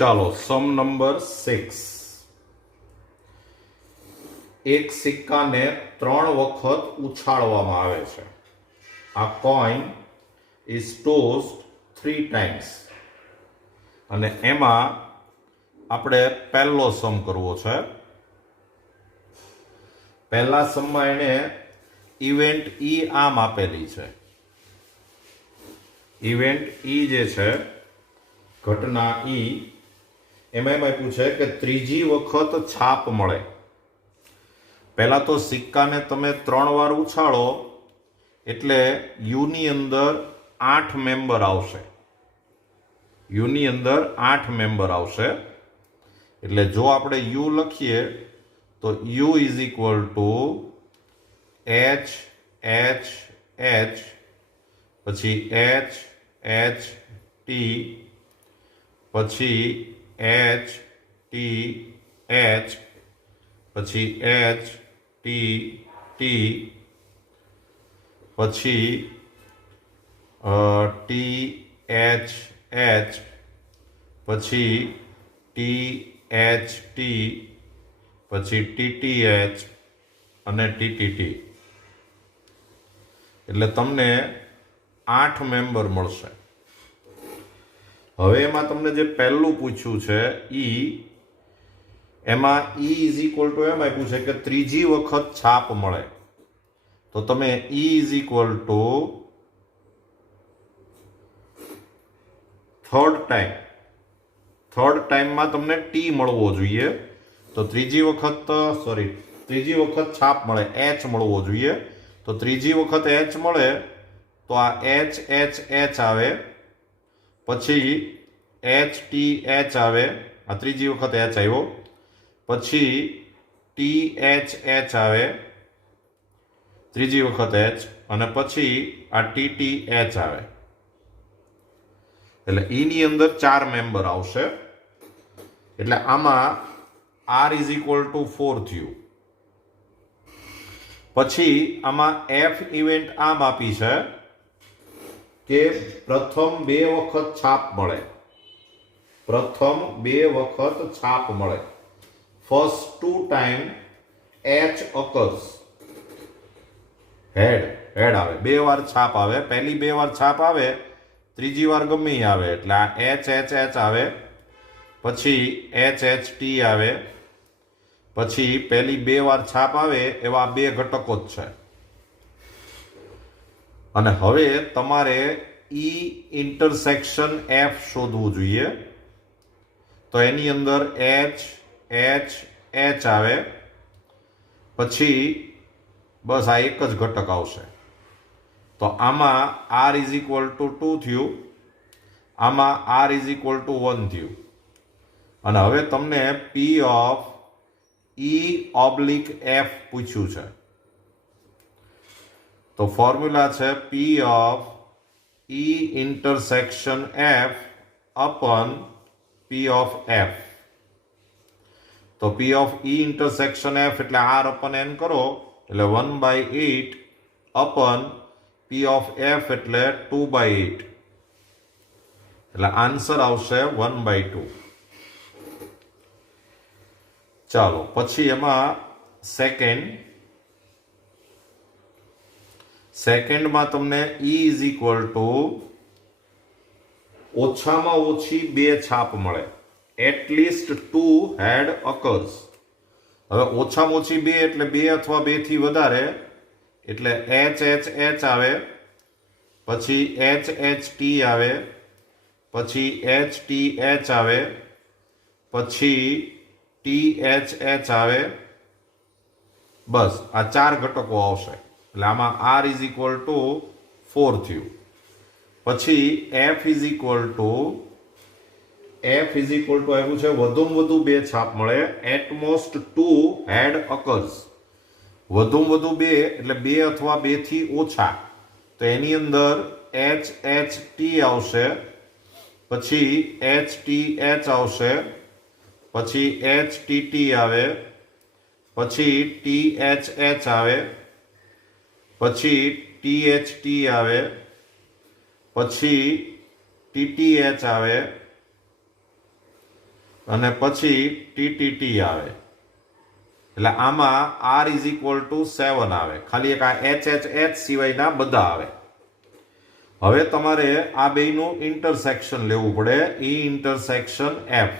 ચાલો સમ નંબર 6. એક સિક્કાને 3 વખત ઉછાળવામાં આવે છે. આ કોઈન ઇઝ ટોસ્ડ 3 ટાઈમ્સ અને એમાં આપણે પહેલો સમ કરવો છે. પહેલા સમમાં એને ઇવેન્ટ ઈ આમ આપેલી છે. ઇવેન્ટ ઈ જે છે, ઘટના ઈ, એમાં એમ આપ્યું છે કે ત્રીજી વખત છાપ મળે. પહેલા તો સિક્કાને તમે 3 વાર ઉછાળો એટલે યુની અંદર 8 મેમ્બર આવશે. યુની અંદર 8 મેમ્બર આવશે. એટલે જો આપણે યુ લખીએ તો you is equal to H H H, પછી એચ એચ ટી, પછી એચ ટી એચ, પછી એચ ટી ટી, પછી ટી એચ એચ, પછી ટી એચ ટી, પછી ટીટી એચ અને ટીટીટી. એટલે તમને 8 મેમ્બર મળશે. હવે એમાં તમને જે પહેલું પૂછ્યું છે ઈ, એમાં ઈ ઇઝ ઇક્વલ ટુ એમ આપ્યું છે કે ત્રીજી વખત છાપ મળે. તો તમે ઈ ઇઝ ઇક્વલ ટુ થર્ડ ટાઈમમાં તમને ટી મળવો જોઈએ. તો ત્રીજી વખત છાપ મળે, એચ મળવો જોઈએ. તો ત્રીજી વખત એચ મળે તો આ એચ એચ એચ આવે, પછી એચ ટી એચ આવે, આ ત્રીજી વખત એચ આવ્યો, પછી ટી એચ એચ આવે, ત્રીજી વખત એચ, અને પછી આ ટીટી એચ આવે. એટલે ઈની અંદર 4 મેમ્બર આવશે. એટલે આમાં આર ઇઝ ઇક્વલ ટુ 4 થયું. પછી આમાં એફ ઇવેન્ટ આમ આપી છે કે પ્રથમ 2 વખત છાપ મળે. First 2 time H occurs. Head આવે, 2 વાર છાપ આવે. પહેલી 2 વાર છાપ આવે, ત્રીજી વાર ગમે આવે એટલે આ એચ એચ એચ આવે, પછી એચ એચ ટી આવે, પછી પહેલી 2 વાર છાપ આવે એવા 2 ઘટકો જ છે. અને હવે તમારે ઈ ઇન્ટરસેક્શન એફ શોધવું જોઈએ. તો એની અંદર એચ એચ એચ આવે, પછી બસ આ એક જ ઘટક આવશે. તો આમાં આર ઇઝ ઇક્વલ ટુ 2 થયું, આમાં આર ઇઝ ઇક્વલ ટુ 1 થયું. અને હવે તમને P of E oblique F પૂછ્યું છે. તો ફોર્મ્યુલા છે P of E intersection F upon P of F. તો P of E intersection F એટલે આર અપોન એન કરો એટલે 1/8 અપોન પી ઓફ એફ એટલે 2/8. એટલે આન્સર આવશે 1/2. ચાલો પછી એમાં સેકન્ડમાં તમને ઈ ઇઝ ઇક્વલ ટુ ઓછામાં ઓછી 2 છાપ મળે. એટલીસ્ટ 2 હેડ અકર્સ. હવે ઓછામાં ઓછી 2 એટલે 2 અથવા 2 થી વધારે, એટલે એચ એચ એચ આવે, પછી એચ એચ ટી આવે, પછી એચ ટી એચ આવે, પછી ટી એચ એચ આવે. બસ આ 4 ઘટકો આવશે. એટલે આમાં આર ઇઝ ઇક્વલ ટુ 4 થયું. પછી એફ ઇઝ ઇક્વલ ટુ આવ્યું છે વધુમાં વધુ 2 છાપ મળે. એટમોસ્ટ 2 હેડ અકર્સ. વધુમાં વધુ 2 એટલે 2 અથવા 2 થી ઓછા. તો એની અંદર એચ એચ ટી આવશે, પછી એચ ટી એચ આવશે, પછી એચ ટી ટી આવે, પછી ટી એચ એચ આવે, પછી ટી એચ ટી આવે, પછી ટીટીએચ આવે, અને પછી TTT આવે, એટલે આમાં R ઇઝ ઇક્વલ ટુ 7 આવે. ખાલી એક આ HH સિવાયના બધા આવે. હવે તમારે આ બેયનું ઇન્ટરસેક્શન લેવું પડે, E ઇન્ટરસેક્શન F.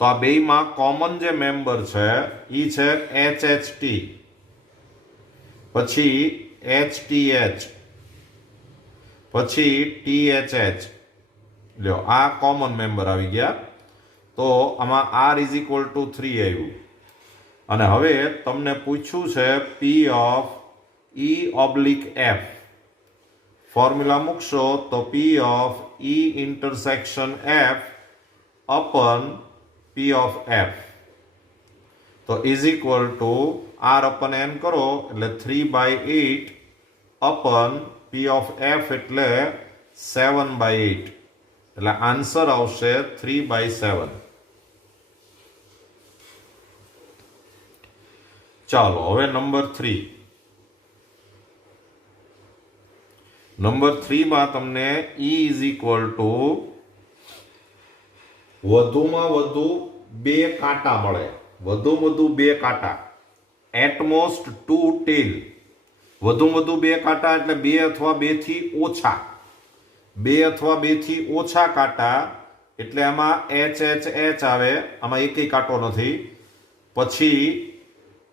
તો આ બેયમાં કોમન જે મેમ્બર છે એ છે HHT, પછી HTH, પછી THH. લ્યો આ કોમન મેમ્બર આવી ગયા. તો આમાં R ઇઝ ઇક્વલ ટુ 3 આવ્યું. અને હવે તમને પૂછ્યું છે P of E oblique F. Formula મૂકશો તો P of E intersection F અપન P of F. તો is equal to R અપન N કરો એટલે 3/8 અપન P ઓફ F એટલે 7/8. એટલે આન્સર આવશે 3/7. ચાલો હવે નંબર 3. નંબર 3 માં તમને E ઇઝ ઇક્વલ ટુ વધુમાં વધુ 2 કાંટા મળે. વધુમાં વધુ 2 કાંટા, એટમોસ્ટ 2 ટેલ. વધુમાં વધુ 2 કાંટા એટલે 2 અથવા 2 થી ઓછા. 2 અથવા 2 થી ઓછા કાંટા એટલે આમાં HHH આવે, આમાં એકેય કાંટો નથી. પછી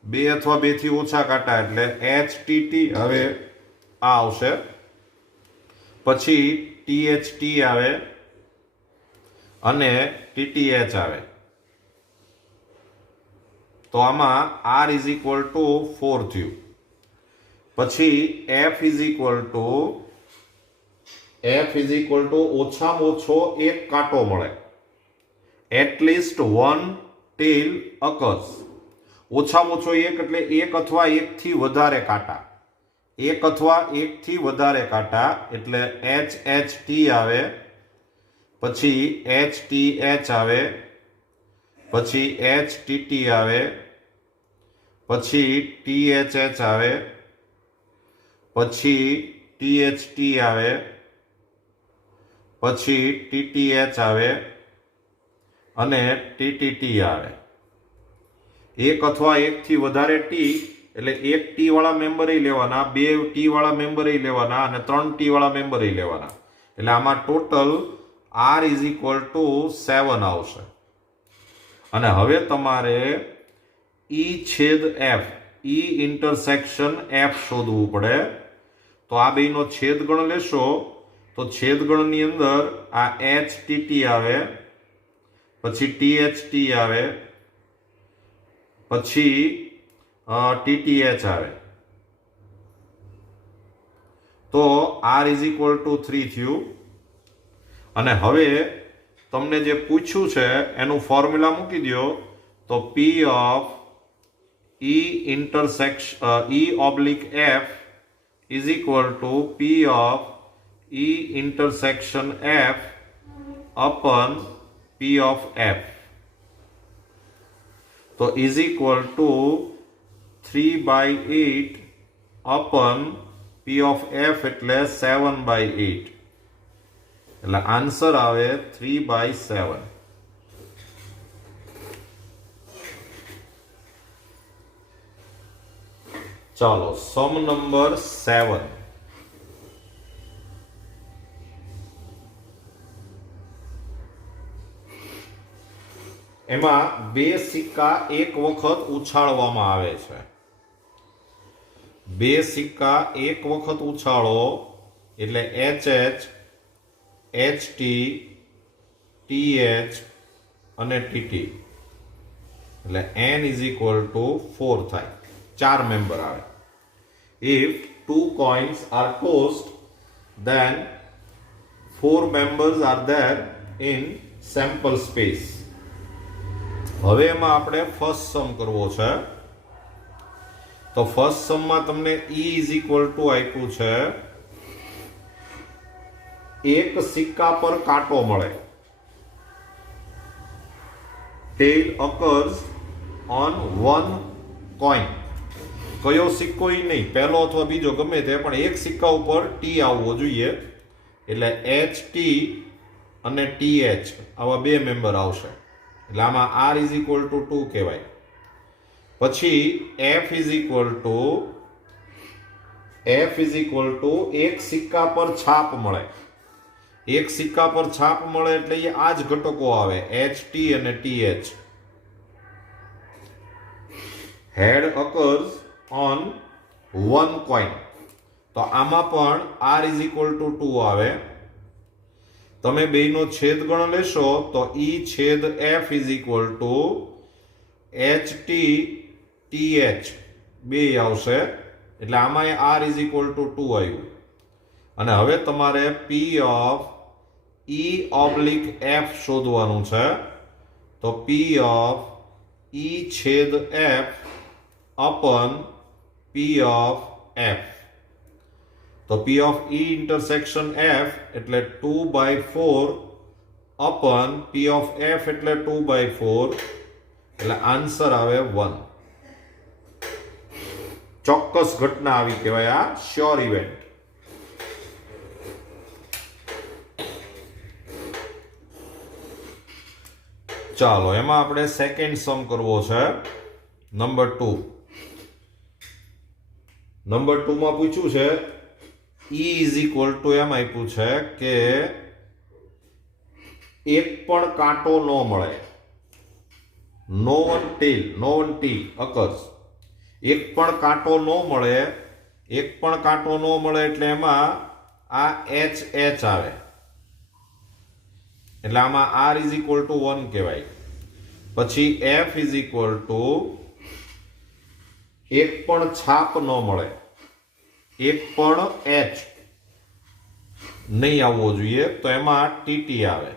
2 અથવા 2 થી ઓછા કાંટા એટલે HTT, હવે આ આવશે. પછી THT આવે અને TTH આવે. તો આમાં R ઇઝ ઇક્વલ ટુ 4 થયું. પછી F ઇઝ ઇક્વલ ટુ ઓછામાં ઓછો 1 કાંટો મળે. એટલીસ્ટ 1 ટેલ અકર્સ. ઓછામાં ઓછો 1 એટલે 1 અથવા 1 થી વધારે કાંટા. 1 અથવા 1 થી વધારે કાંટા એટલે HHT આવે, પછી HTH આવે, પછી HTT આવે, પછી THH આવે, પછી THT આવે, પછી TTH આવે અને TTT આવે. 1 અથવા 1 થી વધારે T એટલે 1 T વાળા મેમ્બર લેવાના, 2 T વાળા મેમ્બર લેવાના અને 3 T વાળા મેમ્બર લેવાના. એટલે આમાં total R is equal to 7 આવશે. અને હવે તમારે E છેદ F, E ઇન્ટરસેક્શન F શોધવું પડે. તો આ બેયનો છેદગણ લેશો તો છેદગણની અંદર આ HTT આવે, પછી THT આવે, પછી TTH આવે. તો R ઇઝ ઇક્વલ ટુ 3 થયું. અને હવે તમને જે પૂછ્યું છે એનું ફોર્મ્યુલા મૂકી દો. તો P of E intersection E oblique F is equal to P of E intersection F અપન P of F. તો is equal to 3/8 અપન P of F એટલે 7/8. એટલે આન્સર આવે 3/7. ચાલો સમ નંબર 7. એમાં 2 સિક્કા એક વખત ઉછાળવામાં આવે છે. 2 સિક્કા એક વખત ઉછાળો એટલે HH, HT, TH અને TT. એટલે N ઇઝ ઇક્વલ ટુ 4 થાય. 4 મેમ્બર આવે. If 2 coins are tossed, then 4 members are there in sample space. હવે એમાં આપણે ફર્સ્ટ સમ કરવો છે. તો ફર્સ્ટ સમમાં તમને E ઇઝ ઇક્વલ ટુ આપ્યું છે, એક સિક્કા પર કાંટો મળે. ટેલ occurs on 1 coin. કયો સિક્કો ઈ નહીં, પહેલો અથવા બીજો ગમે તે, પણ એક સિક્કા ઉપર T આવવો જોઈએ. એટલે HT અને TH આવા બે મેમ્બર આવશે એટલે આમાં R ઇઝ ઇક્વલ ટુ 2 કહેવાય. પછી F ઇઝ ઇક્વલ ટુ એક સિક્કા પર છાપ મળે. એક સિક્કા પર છાપ મળે એટલે એ આ જ ઘટકો આવે HT અને TH. Head occurs on one coin તો આમાં પણ R ઇઝ ઇક્વલ ટુ 2 આવે. તમે બેયનો છેદગણ લેશો તો E છેદ F is equal to HT TH બે આવશે એટલે આમાં R ઇઝ ઇક્વલ ટુ 2 આવ્યું. અને હવે તમારે P of E oblique F શોધવાનું છે તો P ઓફ E છેદ F અપન P ઓફ F. તો P of E intersection F એટલે 2/4 અપન P ઓફ F એટલે 2/4 એટલે આન્સર આવે 1. ચોક્કસ ઘટના આવી કહેવાય, આ શ્યોર ઇવેન્ટ. ચાલો એમાં આપણે સેકન્ડ સમ કરવો છે. નંબર 2 માં પૂછ્યું છે E ઇઝ ઇક્વલ ટુ એમ આપ્યું છે કે એક પણ કાંટો ન મળે. નો વન ટી અકર્સ. એક પણ કાંટો ન મળે. એક પણ કાંટો ન મળે એટલે એમાં આ HH આવે એટલે આમાં R ઇઝ ઇક્વલ ટુ 1 કહેવાય. પછી F ઇઝ ઇક્વલ ટુ એક પણ છાપ ન મળે. એક પણ H નહીં આવવો જોઈએ તો એમાં TT આવે.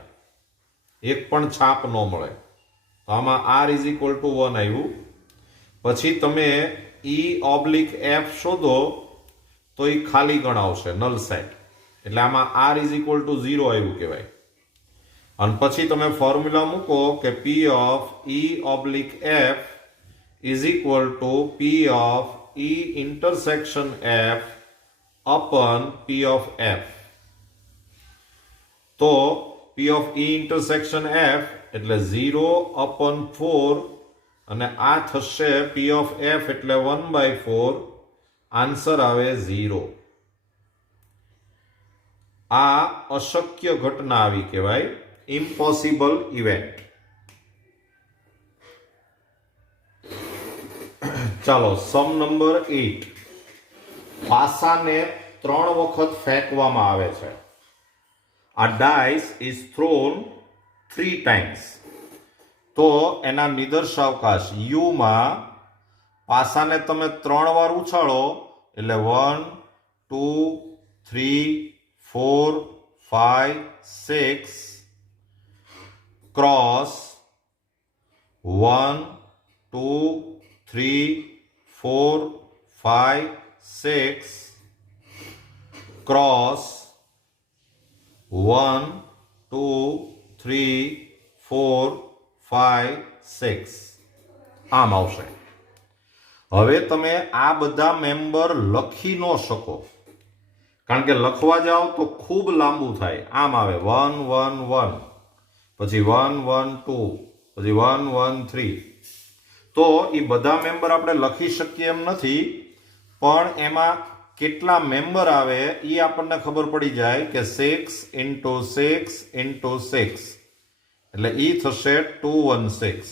એક પણ છાપ ન મળે તો આમાં R ઇઝ ઇક્વલ ટુ 1 આવ્યું. પછી તમે E ઓબ્લિક F શોધો તો એ ખાલી ગણ આવશે, નલ સેટ એટલે આમાં R ઇઝ ઇક્વલ ટુ 0 આવ્યું કહેવાય. અને પછી તમે ફોર્મ્યુલા મૂકો કે P of E oblique F is equal to P of E intersection F અપન P of F. તો P of E intersection F એટલે 0 અપન 4 અને આ થશે P ઓફ F એટલે 1/4 આન્સર આવે 0. આ અશક્ય ઘટના આવી કહેવાય, ઇમ્પોસિબલ ઇવેન્ટ. ચાલો સમ નંબર 8. પાસાને 3 વખત ફેંકવામાં આવે છે. A dice is thrown 3 times. તો એના નિદર્શાવકાશ U માં પાસાને તમે 3 વાર ઉછાળો એટલે 1 2 3 4 5 6 ક્રોસ 1 2 3 4 5 6 ક્રોસ 1 2 3 4 5 6 આમ આવશે. હવે તમે આ બધા મેમ્બર લખી ન શકો કારણ કે લખવા જાઓ તો ખૂબ લાંબુ થાય. આમ આવે 1 1 1 પછી 1 1 2 પછી 1 1 3. તો એ બધા મેમ્બર આપણે લખી શકીએ એમ નથી, પણ એમાં કેટલા મેમ્બર આવે એ આપણને ખબર પડી જાય કે 6 × 6 × 6 એટલે એ થશે 216.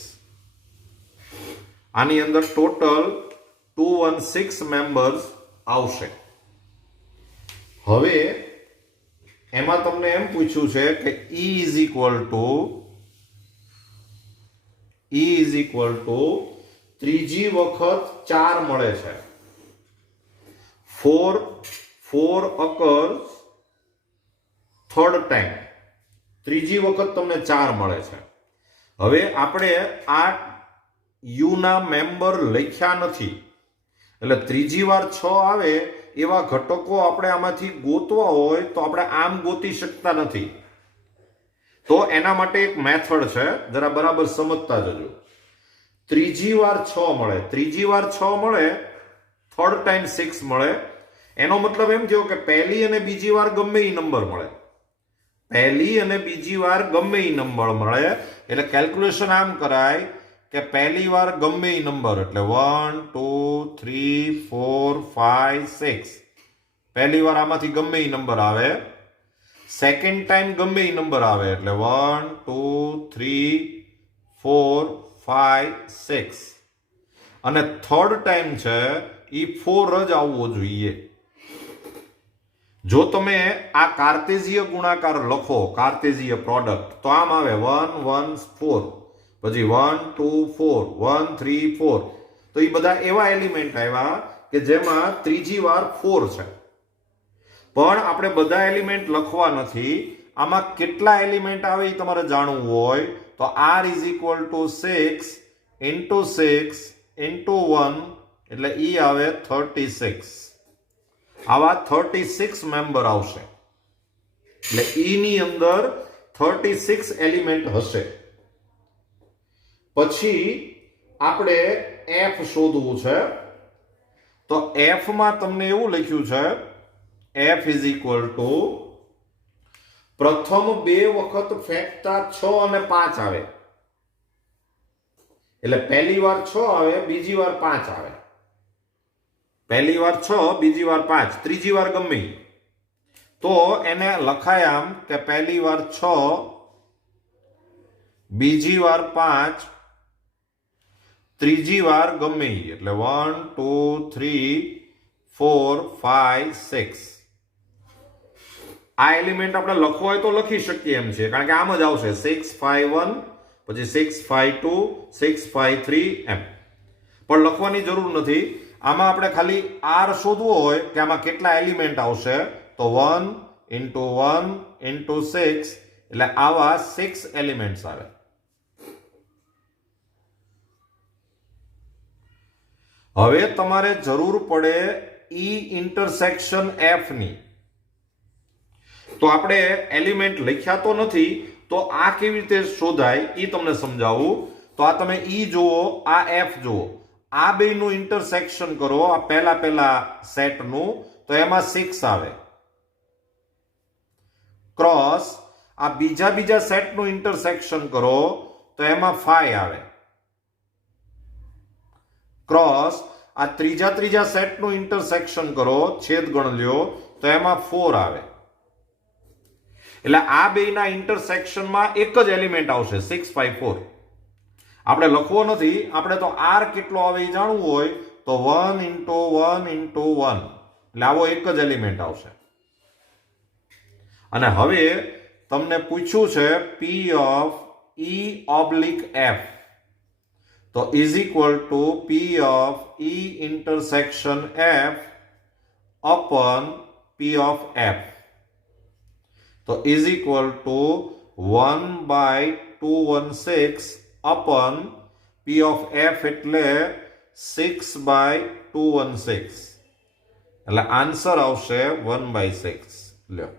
આની અંદર ટોટલ 216 મેમ્બર્સ આવશે. હવે એમાં તમને એમ પૂછ્યું છે કે E ઇઝ ઇક્વલ ટુ ત્રીજી વખત 4 મળે છે. 4 occurs third time. ત્રીજી વખત તમને 4 મળે છે. હવે આપણે આ U ના મેમ્બર લખ્યા નથી એટલે ત્રીજી વાર 6 આવે એવા ઘટકો આપણે આમાંથી ગોતવા હોય તો આપણે આમ ગોતી શકતા નથી. તો એના માટે એક મેથડ છે, જરા બરાબર સમજતા જજો. ત્રીજી વાર 6 મળે, ત્રીજી વાર 6 મળે, થર્ડ ટાઈમ 6 મળે. એનો મતલબ એમ થયો કે પહેલી અને બીજી વાર ગમે એ નંબર મળે. પહેલી અને બીજી વાર ગમે એ નંબર મળે એટલે કેલ્ક્યુલેશન આમ કરાય કે પહેલી વાર ગમે એ નંબર એટલે 1 2 3 4 5 6 પહેલી વાર આમાંથી ગમે એ નંબર આવે, સેકન્ડ ટાઈમ ગમે એ નંબર આવે એટલે 1 2 3 4 5 6 અને થર્ડ ટાઈમ છે એ 4 જ આવવો જોઈએ. જો તમે આ કાર્ટેઝીય ગુણાકાર લખો, કાર્ટેઝીય પ્રોડક્ટ, તો આમ આવે 1 1 4 પછી 1 2 4 1 3 4 તો એ બધા એવા એલિમેન્ટ આવ્યા કે જેમાં ત્રીજી વાર 4 છે. પણ આપણે બધા એલિમેન્ટ લખવા નથી. આમાં કેટલા એલિમેન્ટ આવે એ તમારે જાણવું હોય તો r is equal to 6 into 6 into 1 એટલે ઈ આવે 36. આવા 36 મેમ્બર આવશે એટલે ઈ ની અંદર 36 એલિમેન્ટ હશે. પછી આપણે f શોધવું છે. તો f માં તમને એવું લખ્યું છે f ઇઝ ઇક્વલ ટુ પ્રથમ બે વખત ફેંકતા 6 અને 5 આવે એટલે પહેલી વાર 6 આવે, બીજી વાર 5 આવે. પહેલી વાર 6 બીજી વાર 5 ત્રીજી વાર ગમે તો એને લખાય આમ કે પહેલી વાર 6 બીજી વાર 5 ત્રીજી વાર ગમે એટલે 1 2 3 4 5 6. આ એલિમેન્ટ આપણે લખવો હોય તો લખી શકીએ એમ છે કારણ કે આમ જ આવશે 6 5 1 પછી 6 5 2 6 5 3 એમ. પણ લખવાની જરૂર નથી. આમાં આપણે ખાલી r શોધવો હોય કે આમાં કેટલા એલિમેન્ટ આવશે તો 1 ઇન્ટુ 1 ઇન્ટુ 6 એટલે આવા 6 એલિમેન્ટ્સ આવે. હવે તમારે જરૂર પડે ઈ ઇન્ટરસેક્શન f ની. તો આપણે એલિમેન્ટ લખ્યા તો નથી તો આ કેવી રીતે શોધાય એ તમને સમજાવું. તો આ તમે ઈ જુઓ, આ f જુઓ, આ બેનું ઇન્ટરસેક્શન કરો. આ પહેલા સેટનું તો એમાં 6 આવે, ક્રોસ આ બીજા સેટનું ઇન્ટરસેક્શન કરો તો એમાં 5 આવે, ક્રોસ આ ત્રીજા સેટનું ઇન્ટરસેક્શન કરો, છેદ ગણ લ્યો તો એમાં 4 આવે. એટલે આ બેના ઇન્ટરસેક્શનમાં એક જ એલિમેન્ટ આવશે 6 5 4. આપણે લખવો નથી, આપણે તો r કેટલો આવે એ જાણવું હોય તો 1 ઇન્ટુ 1 ઇન્ટુ 1 એટલે આવો એક જ એલિમેન્ટ આવશે. અને હવે તમને પૂછ્યું છે p of e oblique f તો is equal to p of e intersection f upon p of f તો is equal to 1/216 upon p of f એટલે 6/216 એટલે આન્સર આવશે 1/6. લ્યો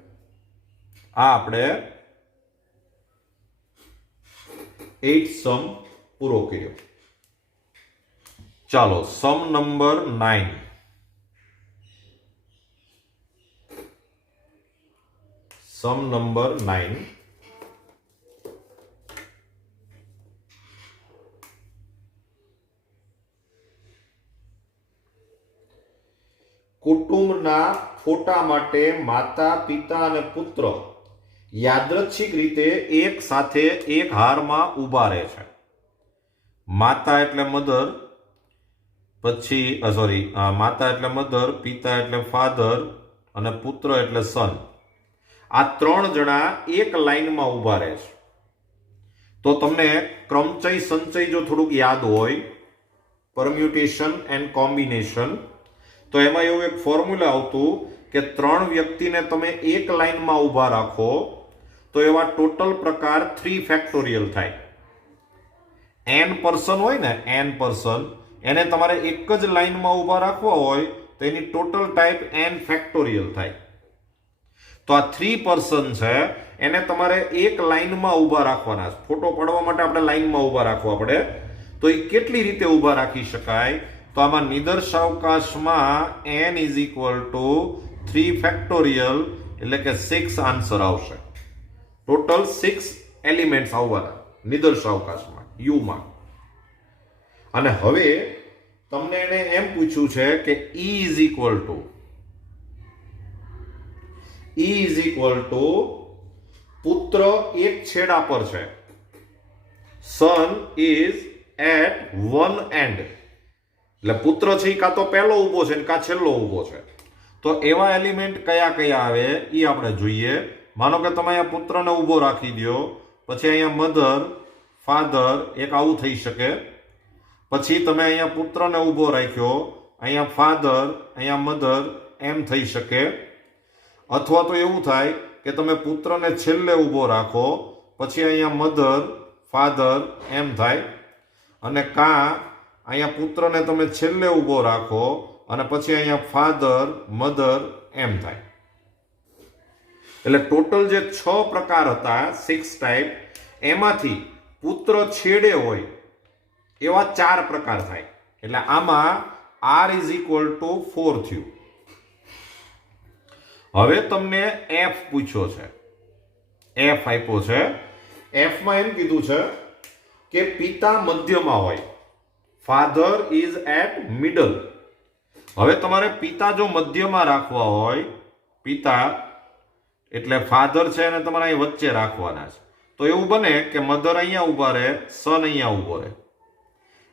આ આપણે 8 સમ પૂરો કર્યો. ચાલો સમ નંબર 9. સમ નંબર 9. કુટુંબના ફોટા માટે માતા, પિતા અને પુત્ર યાદચ્છિક રીતે એક સાથે એક હારમાં ઊભા રહે છે. માતા એટલે મધર, પછી માતા એટલે મધર, પિતા એટલે ફાધર અને પુત્ર એટલે સન. આ 3 જણા એક લાઈનમાં ઊભા રહે છે. તો તમને ક્રમચય સંચય જો થોડુંક યાદ હોય, પરમ્યુટેશન એન્ડ કોમ્બિનેશન, તો એમાં એવું એક ફોર્મ્યુલા આવતું કે 3 વ્યક્તિને તમે એક લાઈનમાં ઊભા રાખો તો એવા ટોટલ પ્રકાર 3 ફેક્ટોરિયલ થાય. n પર્સન હોય ને, n પર્સન, એને તમારે એક જ લાઈનમાં ઊભા રાખવા હોય તો એની ટોટલ ટાઈપ n ફેક્ટોરિયલ થાય. તો આ 3 પર્સન છે એને તમારે એક લાઈનમાં ઊભા રાખવાના. ફોટો પાડવા માટે આપણે લાઈનમાં ઊભા રાખવા પડે. તો એ કેટલી રીતે ઊભા રાખી શકાય? તો આમાં નિદર્શાવકાશમાં n is equal to 3 factorial એટલે કે 6 આન્સર આવશે. ટોટલ 6 એલિમેન્ટ્સ આવવાના નિદર્શ અવકાશમાં યુમાં. અને હવે તમને એને એમ પૂછ્યું છે કે E ઇઝ ઇક્વલ ટુ પુત્ર એક છેડા પર છે, sun is at one and. એટલે પુત્ર છે એ કાં તો પહેલો ઊભો છે ને કાં છેલ્લો ઊભો છે. તો એવા એલિમેન્ટ કયા કયા આવે એ આપણે જોઈએ. માનો કે તમે અહીંયા પુત્રને ઊભો રાખી દો, પછી અહીંયા મધર, ફાધર, એક આવું થઈ શકે. પછી તમે અહીંયા પુત્રને ઊભો રાખ્યો, અહીંયા ફાધર, અહીંયા મધર, એમ થઈ શકે. અથવા તો એવું થાય કે તમે પુત્રને છેલ્લે ઊભો રાખો, પછી અહીંયા મધર, ફાધર એમ થાય. અને કાં અહીંયા પુત્રને તમે છેલ્લે ઊભો રાખો અને પછી અહીંયા ફાધર, મધર એમ થાય. એટલે ટોટલ જે 6 પ્રકાર હતા, 6 ટાઈપ, એમાંથી પુત્ર છેડે હોય એવા 4 પ્રકાર થાય. એટલે આમાં R ઇઝ ઇક્વલ ટુ 4 થયું. હવે તમને F પૂછ્યો છે, F આપ્યો છે. F માં એમ કીધું છે કે પિતા મધ્યમાં હોય, ફાધર ઇઝ એટ મિડલ. હવે તમારે પિતા જો મધ્યમાં રાખવા હોય, પિતા એટલે ફાધર છે અને તમારે અહીં વચ્ચે રાખવાના છે, તો એવું બને કે મધર અહીંયા ઊભા રહે, સન અહીંયા ઊભો રહે.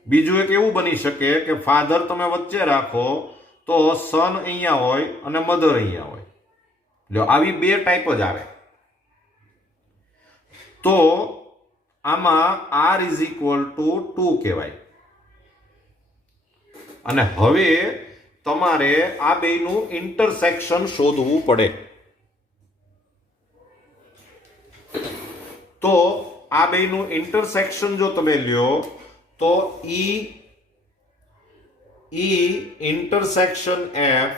બીજું એક એવું બની શકે કે ફાધર તમે વચ્ચે રાખો તો સન અહીંયા હોય અને મધર અહીંયા હોય. જો આવી 2 ટાઈપ જ આવે. તો આમાં R ઇઝ ઇક્વલ ટુ 2 કહેવાય. અને હવે તમારે આ બેયનું ઇન્ટરસેક્શન શોધવું પડે. તો આ બેયનું ઇન્ટરસેક્શન જો તમે લ્યો તો E intersection F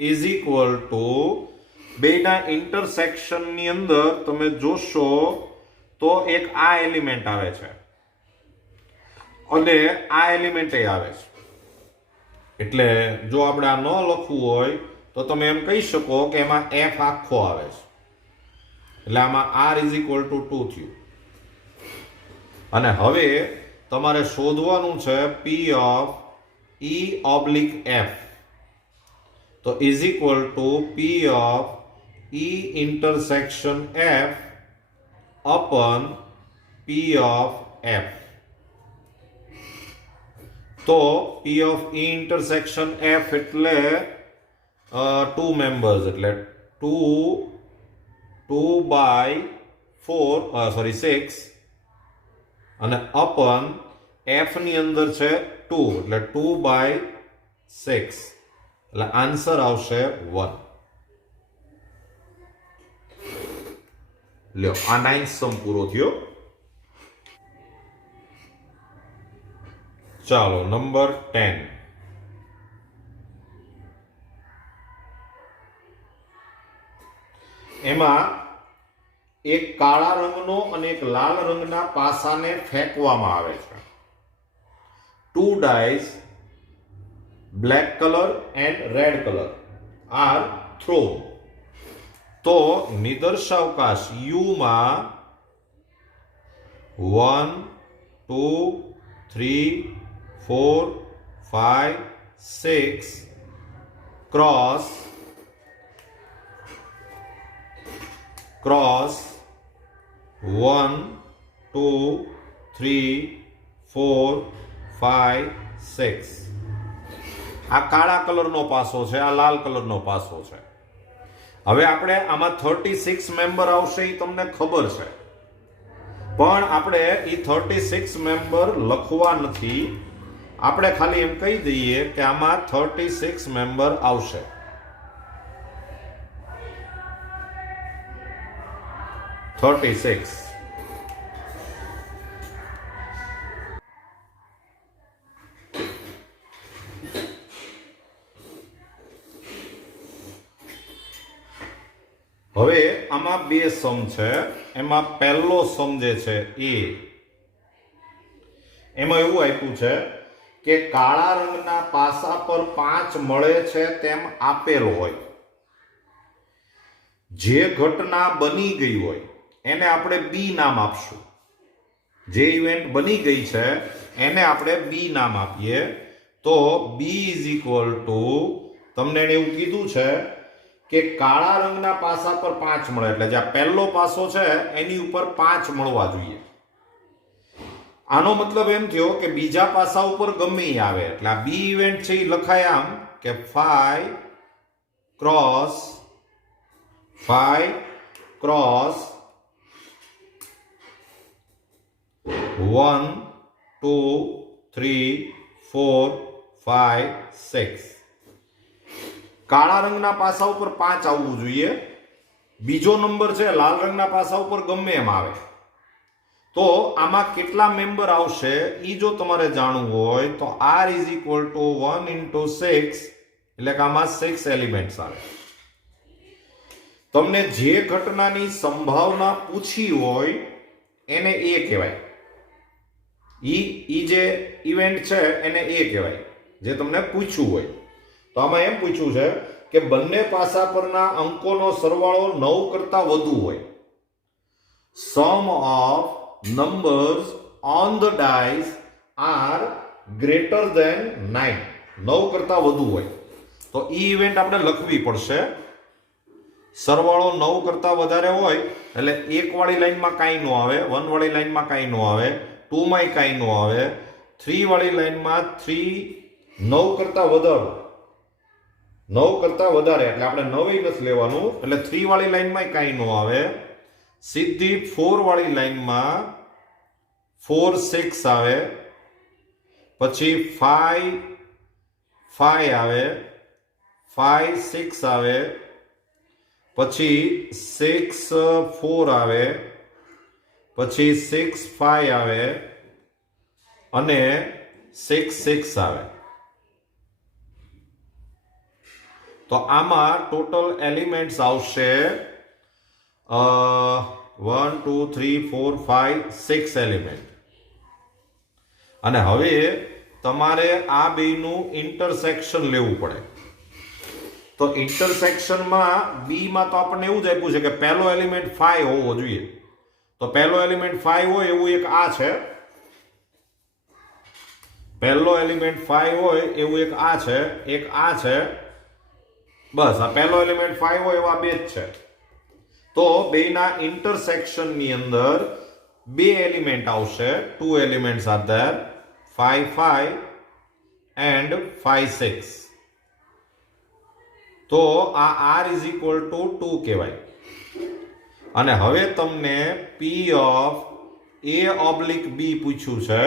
is equal to, બેના ઇન્ટરસેક્શન ની અંદર તમે જોશો તો એક આ એલિમેન્ટ આવે છે અને આ એલિમેન્ટ આવે છે. એટલે જો આપણે આ ન લખવું હોય તો તમે એમ કહી શકો કે એમાં F આખો આવે છે. એટલે આમાં R ઇઝ ઇક્વલ ટુ 2 થયું. અને હવે તમારે શોધવાનું છે P of E oblique F. તો is equal to P of E intersection F અપન P of F. તો P of E intersection F એટલે 2 મેમ્બર્સ, એટલે 2/6 અને અપન F ની અંદર છે 2 એટલે 2/6. એટલે આન્સર આવશે 1. લ્યો, આ 9th સમ પૂરો થયો. ચાલો નંબર 10. એમાં એક કાળા રંગનો અને એક લાલ રંગના પાસાને ફેંકવામાં આવે છે. 2 dice, black color and red color are thrown. તો નિદર્શાવકાશ U માં 1 2 3 4 5 6 cross 1 2 3 4 5 6. આ કાળા કલરનો પાસો છે, આ લાલ કલરનો પાસો છે. હવે આપણે આમાં 36 મેમ્બર આવશે એ તમને ખબર છે, પણ આપણે એ 36 મેમ્બર લખવા નથી. આપણે ખાલી એમ કહી દઈએ કે આમાં 36 મેમ્બર આવશે. હવે આમાં 2 સમ છે. એમાં પહેલો સમ જે છે એમાં એવું આપ્યું છે કે કાળા રંગના પાસા પર 5 મળે છે તેમ આપેલ હોય. જે ઘટના બની ગઈ હોય એને આપણે બી નામ આપશું. જે ઇવેન્ટ બની ગઈ છે એને આપણે બી નામ આપીએ. તો બી ઇઝ ઇક્વલ ટુ, તમને એને એવું કીધું છે કે કાળા રંગના પાસા પર 5 મળે, એટલે જે આ પહેલો પાસો છે એની ઉપર 5 મળવા જોઈએ. આનો મતલબ એમ થયો કે બીજા પાસા ઉપર ગમે એ આવે, એટલે આ બી ઇવેન્ટ છે એ લખાય આમ કે 5 ક્રોસ 1 2 3 4 5 6. કાળા રંગના પાસા ઉપર 5 આવવું જોઈએ. બીજો નંબર છે લાલ રંગના પાસા ઉપર ગમે એમ આવે. તો આમાં કેટલા મેમ્બર આવશે એ જો તમારે જાણવું હોય તો r is equal to 1 into 6, એટલે કે આમાં 6 એલિમેન્ટ્સ આવે. તમને જે ઘટનાની સંભાવના પૂછી હોય એને એ કહેવાય. ઈ જે ઇવેન્ટ છે એને એ કહેવાય જે તમને પૂછ્યું હોય. તો આમાં એમ પૂછ્યું છે કે બંને પાસા પરના અંકોનો સરવાળો 9 કરતા વધુ હોય. સમ of numbers on the dice are greater than 9. 9 કરતા વધુ હોય તો ઈ ઇવેન્ટ આપણે લખવી પડશે. સરવાળો 9 કરતા વધારે હોય એટલે 1 વાળી લાઈનમાં કાંઈ ન આવે, 1 વાળી લાઈનમાં કાંઈ ન આવે, 2 માં કાંઈ ન આવે, 3 વાળી લાઈનમાં 3 9 કરતા વધારે, 9 કરતા વધારે એટલે આપણે 9 નથી લેવાનું, એટલે 3 વાળી લાઈનમાં કાંઈ ન આવે. સીધી 4 વાળી લાઈનમાં 4 6 આવે, પછી 5 5 આવે, 5 6 આવે, પછી 6 4 આવે, પછી 6 5 આવે અને 6 6 આવે. તો આમાં ટોટલ એલિમેન્ટ્સ આવશે 1 2 3 4 5 6 એલિમેન્ટ. અને હવે તમારે આ બેયનું ઇન્ટરસેક્શન લેવું પડે. તો ઇન્ટરસેક્શનમાં બી માં તો આપણને એવું જ આપ્યું છે કે પહેલો એલિમેન્ટ 5 હોવો જોઈએ. તો પહેલો એલિમેન્ટ 5 હોય એવું એક આ છે, પહેલો એલિમેન્ટ 5 હોય એવું એક આ છે, એક આ છે, બસ આ પહેલો એલિમેન્ટ 5 હોય એવા બે જ છે. તો બેના ઇન્ટરસેક્શનની અંદર બે એલિમેન્ટ આવશે. 2 એલિમેન્ટ્સ આર ધેર, 5 5 એન્ડ 5 6. તો આ r ઇઝ ઇક્વલ ટુ 2 કહેવાય. અને હવે તમને P of A oblique B પૂછ્યું છે.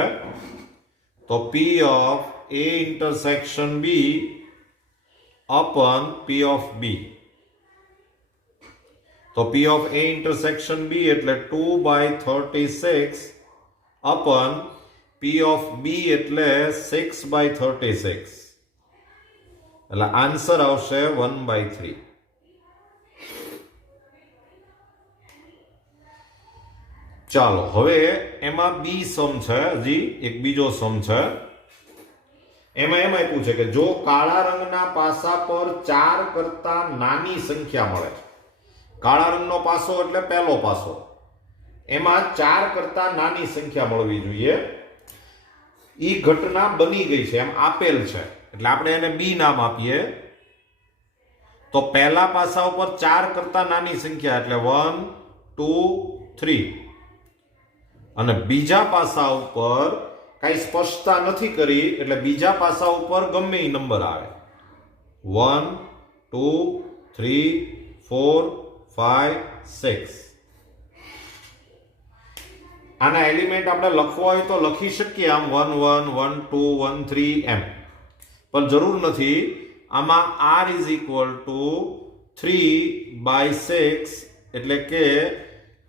તો P of A intersection B અપન P of B. તો P of A intersection B એટલે 2/36 અપન P ઓફ B એટલે 6/36. એટલે આન્સર આવશે 1/3. ચાલો હવે એમાં બી સમ છે, હજી એક બીજો સમ છે. એમાં એમ આપ્યું છે કે જો કાળા રંગના પાસા પર 4 કરતા નાની સંખ્યા મળે, કાળા રંગનો પાસો એટલે પહેલો પાસો, એમાં 4 કરતા નાની સંખ્યા મળવી જોઈએ. ઈ ઘટના બની ગઈ છે એમ આપેલ છે, એટલે આપણે એને બી નામ આપીએ. તો પહેલા પાસા ઉપર 4 કરતા નાની સંખ્યા એટલે 1 2 3, અને બીજા પાસા ઉપર કઈ સ્પષ્ટતા નથી કરી એટલે બીજા પાસા ઉપર ગમે એ નંબર આવે, 1 2 3 4 5 6. આના એલિમેન્ટ આપણે લખવા હોય તો લખી શકીએ આમ 1 1 1 2 1 3 એમ, પણ જરૂર નથી. આમાં r ઇઝ ઇક્વલ ટુ 3/6 એટલે કે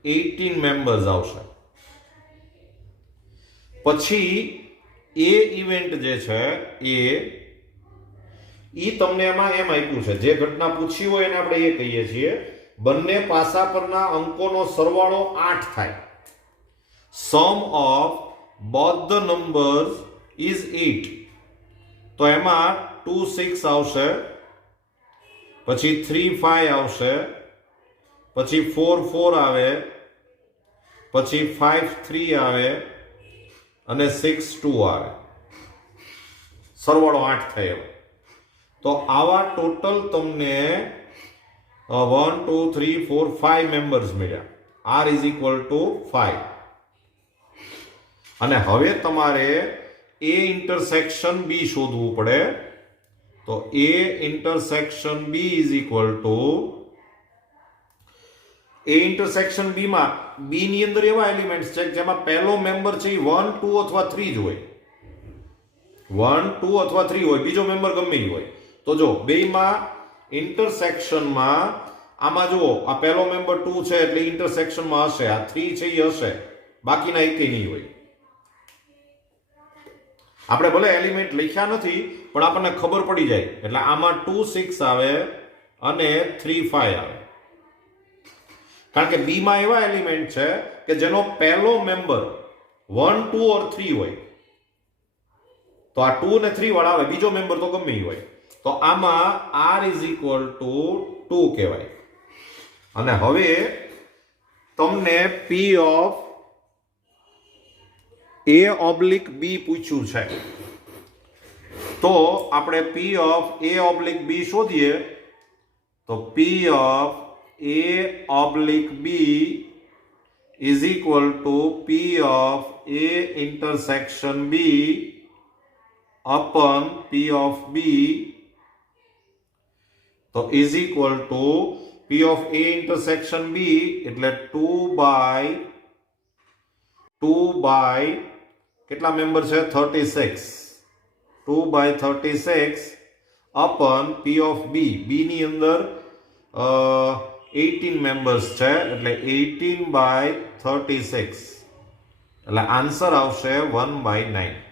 18 મેમ્બર્સ આવશે. પછી એ ઇવેન્ટ જે છે એ તમને એમાં એમ આપ્યું છે, જે ઘટના પૂછી હોય એને આપણે એ કહીએ છીએ બંને પાસા પરના અંકોનો સરવાળો 8 થાય. Sum of both the numbers is 8. તો એમાં 2 6 આવશે, પછી 3 5 આવશે, પછી 4 4 આવે, પછી 5 3 આવે અને 6 2 આવે, સરવાળો 8 થાય એવો. તો આવા ટોટલ તમને 1 2 3 4 5 મેમ્બર્સ મળ્યા. R is equal to 5. અને હવે તમારે A ઇન્ટરસેક્શન B શોધવું પડે. તો A intersection B is equal to A intersection B માં B ની અંદર એવા એલિમેન્ટ્સ છે જેમાં પહેલો મેમ્બર છે એ 1 2 અથવા 3 જ હોય. 1 2 અથવા 3 હોય, બીજો મેમ્બર ગમે એ હોય. તો જો બેયમાં ઇન્ટરસેક્શનમાં આમાં જુઓ, આ પહેલો મેમ્બર 2 છે એટલે ઇન્ટરસેક્શનમાં હશે, આ 3 છે એ હશે, બાકીના એકેય નહીં હોય. આપણે ભલે એલિમેન્ટ લખ્યા નથી પણ આપણને ખબર પડી જાય. એટલે આમાં 2 6 આવે અને 3 5 આવે. કારણ કે બી માં એવા એલિમેન્ટ છે કે જેનો પહેલો મેમ્બર 1 2 ઓર 3 હોય. તો આ 2 ને 3 વાળા આવે, બીજો મેમ્બર તો ગમે હોય. તો આમાં R ઇઝ ઇક્વલ ટુ 2 કહેવાય. અને હવે તમને P of A oblique B પૂછ્યું છે. તો આપણે P of A oblique B શોધીએ. તો P of A oblique B is equal to P of A intersection B upon P of B, તો is equal to P of A intersection B એટલે 2 by કેટલા member છે 36, 2 by 36 upon P of B. B ની અંદર 18 members છે એટલે 18 by 36 એટલે answer આવશે 1 by 9.